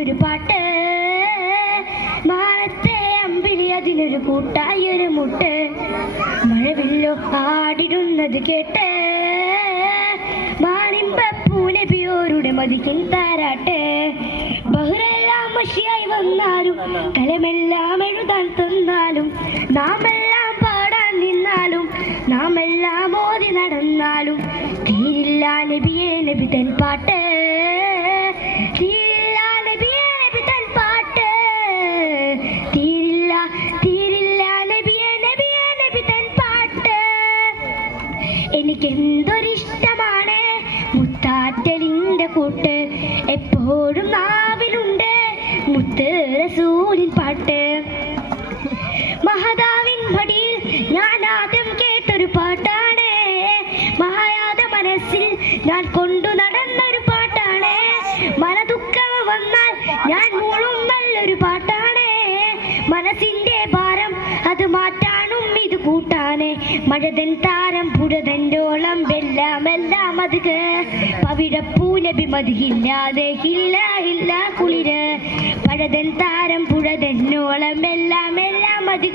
പാടിടുന്നൊരു പാട്ട്, മാനത്തെ അമ്പിളി അതിനൊരു കൂട്ടായൊരു മുട്ട്, മഴവില്ലോ ആടിടുന്നത് കേട്ട് മാനിമ്പൂനബിയോരുടെ മതിക്കിൻ താരാട്ട്. ബഹുരെല്ലാം മഷിയായി വന്നാലും കലമെല്ലാം എഴുതാൻ തന്നാലും നാമെല്ലാം പാടാൻ നിന്നാലും നാമെല്ലാം ഓതി നടന്നാലും തീരില്ല നബിയേ നബി തൻ പാട്ട്, തീരില്ല നബിയേ നബി തൻ പാട്ട്, തീരില്ല തീരില്ല നബിയേ നബിയേ നബി തൻ പാട്ട്. എനിക്കെന്തൊരിഷ്ടമാണ് മുത്താറ്റലിൻ്റെ കൂട്ട്, എപ്പോഴും നാവിലുണ്ട് മുത്ത് റസൂലിൻ പാട്ട്. മഹദാവിൻ മടിയിൽ ഞാൻ ആദ്യം കേട്ടൊരു പാട്ടാണ്, മഹായാത മനസ്സിൽ ഞാൻ കൊണ്ടു നടന്നൊരു പാട്ടാണ്, മനദുഃഖം വന്നാൽ ഞാൻ മൂളും നല്ലൊരു പാട്ടാണ്, മനസ്സിന്റെ ഭാരം അത് മാറ്റാനും ഇത് കൂട്ടാണ്, മഴതൻ താരം പുഴതൻ്റോളം എല്ലാം എല്ലാം അത് പവിഴപ്പൂനബി മതിയില്ലാതെ ഇല്ല ഇല്ല കുളിര്, പഴതൻ താരം പുഴതന്നോളം എല്ലാം എല്ലാം അത്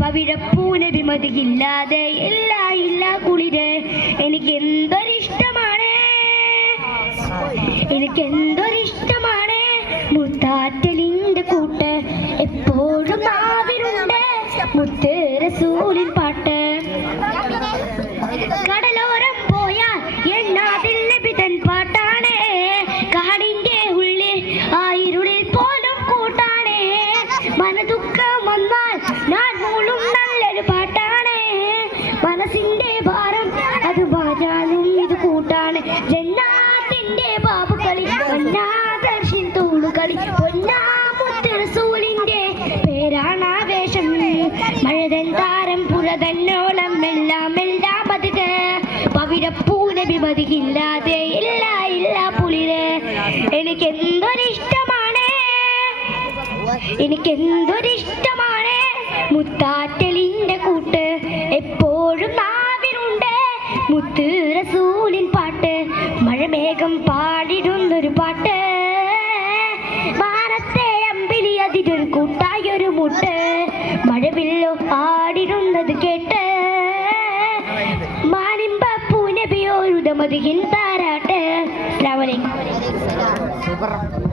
പവിഴപ്പൂനബി മതിയില്ലാതെ ഇല്ല ഇല്ല കുളിര്. എനിക്കെന്തൊരിഷ്ടമാണ് എനിക്കെന്തൊരിഷ്ടമാണ് മുത്താറ്റലിൻ്റെ കൂട്ട്, എപ്പോഴും നാവിലുണ്ട് മുത്ത് റസൂലിൻ പാട്ട്. കടലോരം പോയാൽ എണ്ണാതിൽ നബി തൻ പാട്ടാണ്, കാടിന്റെ ഉള്ളിൽ ആയിരുളിൽ പോലും കൂട്ടാണ്, മനദുഃഖം വന്നാൽ ഞാൻ മൂളും നല്ലൊരു പാട്ടാണ്, മനസ്സിന്റെ ഭാരം അത് മാറ്റാനും ഇത് കൂട്ടാണ്, ജന്നാത്തിന്റെ ബാബുകളി പൊന്നാദർശിൻ തൂളുകളി പൊന്നാമുത്ത് റസൂലിന്റെ പേരാണാവേശം, മഴതൻ താരം പുഴതന്നോളം എല്ലാം എല്ലാം അത് പവിഴപ്പൂനബി മതിയില്ലാതെ ഇല്ല ഇല്ല പുളിര്. എനിക്കെന്തൊരിഷ്ടമാണ് എനിക്കെന്തൊരിഷ്ടമാണ് മുത്താറ്റലിൻ്റെ കൂട്ട്, എപ്പോഴും നാവിലുണ്ട് മുത്ത് റസൂലിൻ പാട്ട്, മഴമേഘം പാടിടുന്നൊരു പാട്ട്, മാനത്തെ അമ്പിളി അതിനൊരു കൂട്ടായൊരു മുട്ട്, മഴവില്ലോ ആടിടുന്നത് കേട്ട് മാനിമ്പൂനബിയോരുടെ മതിയിൽ താരാട്ട്. അസ്സലാമു അലൈക്കും.